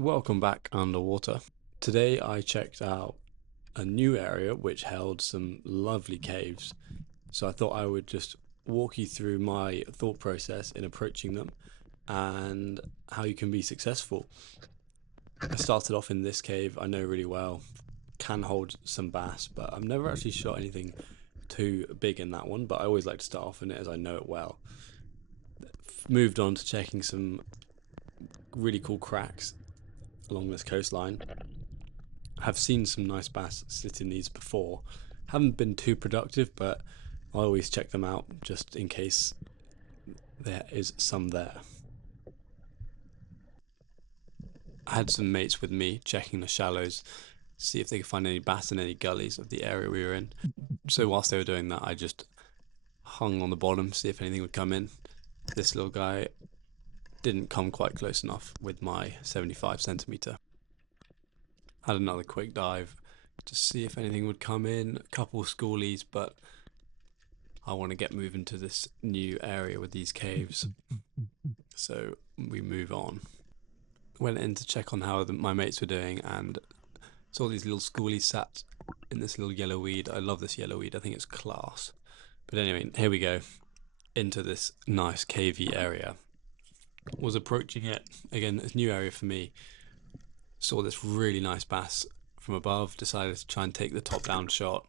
Welcome back underwater. Today I checked out a new area which held some lovely caves. So I thought I would just walk you through my thought process in approaching them and how you can be successful. I started off in this cave I know really well, can hold some bass, but I've never actually shot anything too big in that one, but I always like to start off in it as I know it well. Moved on to checking some really cool cracks along this coastline. Have seen some nice bass sit in these before. Haven't been too productive, but I always check them out just in case there is some there. I had some mates with me checking the shallows, see if they could find any bass in any gullies of the area we were in. So whilst they were doing that, I just hung on the bottom, see if anything would come in. This little guy didn't come quite close enough with my 75 centimeter. Had another quick dive to see if anything would come in. A couple schoolies, but I want to get moving to this new area with these caves. So we move on. Went in to check on how my mates were doing and saw these little schoolies sat in this little yellow weed. I love this yellow weed. I think it's class. But anyway, here we go into this nice cavey area. Was approaching it again. It's a new area for me. Saw this really nice bass from above. Decided to try and take the top down shot.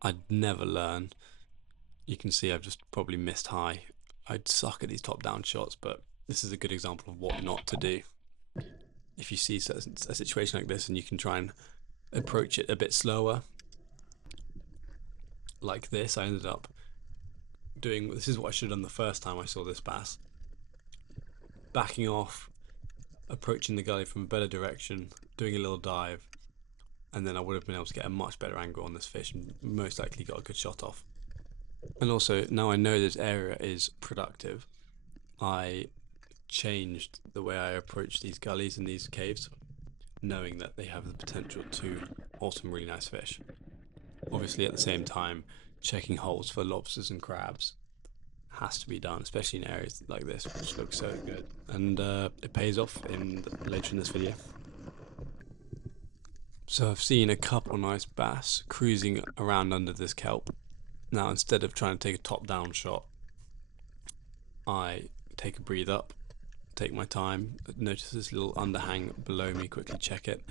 I'd never learn. You can see I've just probably missed high. I'd suck at these top down shots, but this is a good example of what not to do. If you see a situation like this and you can try and approach it a bit slower, like this, I ended up doing, this is what I should have done the first time I saw this bass. Backing off, approaching the gully from a better direction, doing a little dive, and then I would have been able to get a much better angle on this fish and most likely got a good shot off. And also, now I know this area is productive, I changed the way I approach these gullies and these caves, knowing that they have the potential to hold some really nice fish. Obviously, at the same time, checking holes for lobsters and crabs has to be done, especially in areas like this, which look so good. And it pays off later in this video. So I've seen a couple nice bass cruising around under this kelp. Now, instead of trying to take a top-down shot, I take a breathe up, take my time, notice this little underhang below me, quickly check it.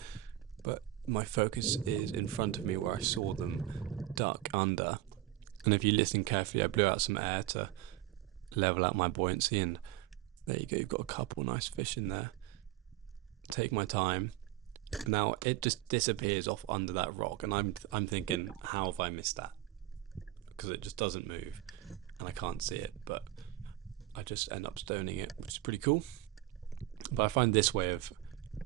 But my focus is in front of me where I saw them duck under. And if you listen carefully, I blew out some air to level out my buoyancy, and there you go, you've got a couple nice fish in there. Take my time. Now it just disappears off under that rock, and I'm thinking, how have I missed that? Because it just doesn't move and I can't see it, but I just end up stoning it, which is pretty cool. But I find this way of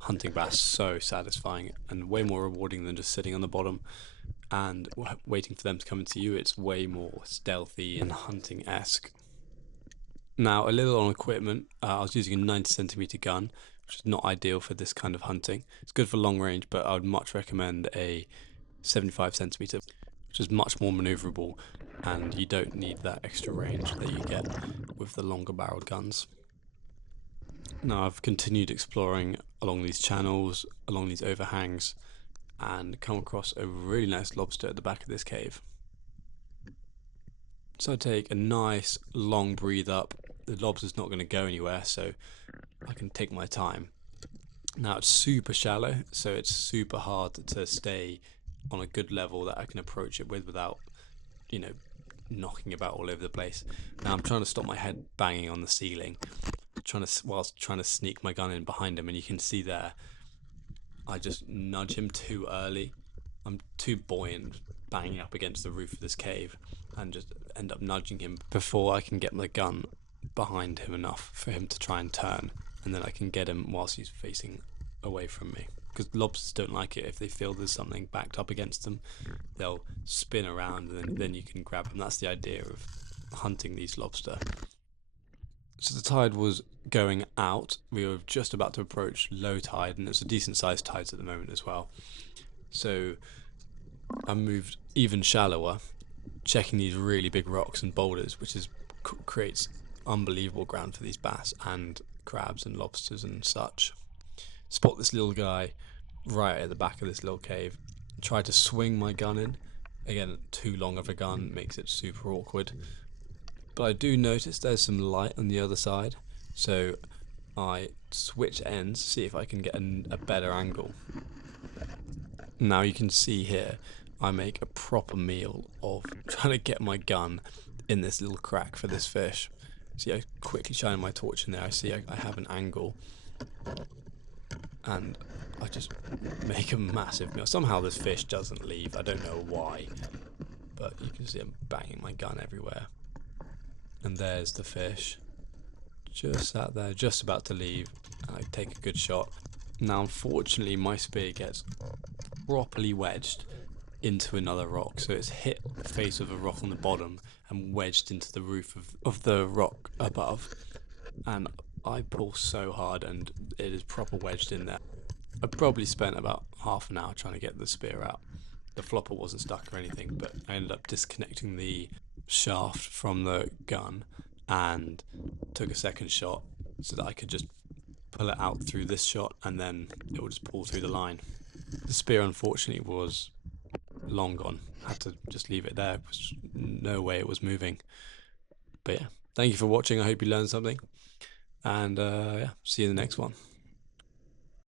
hunting bass so satisfying and way more rewarding than just sitting on the bottom and waiting for them to come into you. It's way more stealthy and hunting-esque. Now, a little on equipment, I was using a 90 centimeter gun, which is not ideal for this kind of hunting. It's good for long range, but I would much recommend a 75 centimeter, which is much more maneuverable, and you don't need that extra range that you get with the longer barreled guns. Now I've continued exploring along these channels, along these overhangs, and come across a really nice lobster at the back of this cave. So I take a nice long breathe up. The lobster's not going to go anywhere, so I can take my time. Now it's super shallow, so it's super hard to stay on a good level that I can approach it with without, knocking about all over the place. Now I'm trying to stop my head banging on the ceiling, whilst trying to sneak my gun in behind him, and you can see there, I just nudge him too early. I'm too buoyant, banging up against the roof of this cave, and just end up nudging him before I can get my gun behind him enough for him to try and turn, and then I can get him whilst he's facing away from me. Because lobsters don't like it if they feel there's something backed up against them. They'll spin around and then you can grab them. That's the idea of hunting these lobster. So the tide was going out. We were just about to approach low tide, and it's a decent sized tides at the moment as well. So I moved even shallower, checking these really big rocks and boulders, which creates unbelievable ground for these bass and crabs and lobsters and such. spot this little guy right at the back of this little cave. Try to swing my gun in. Again, too long of a gun makes it super awkward. But I do notice there's some light on the other side, so I switch ends, see if I can get a better angle. Now you can see here, I make a proper meal of trying to get my gun in this little crack for this fish. See, I quickly shine my torch in there. I see I have an angle, and I just make a massive meal. Somehow this fish doesn't leave. I don't know why, but you can see I'm banging my gun everywhere. And there's the fish, just sat there, just about to leave. And I take a good shot. Now, unfortunately, my spear gets properly wedged into another rock, so it's hit the face of a rock on the bottom and wedged into the roof of the rock above. And I pull so hard, and it is proper wedged in there. I probably spent about half an hour trying to get the spear out. The flopper wasn't stuck or anything, but I ended up disconnecting the shaft from the gun and took a second shot so that I could just pull it out through this shot, and then it would just pull through the line. The spear unfortunately was long gone. I had to just leave it there. There was no way it was moving. But yeah, thank you for watching. I hope you learned something, and yeah, see you in the next one.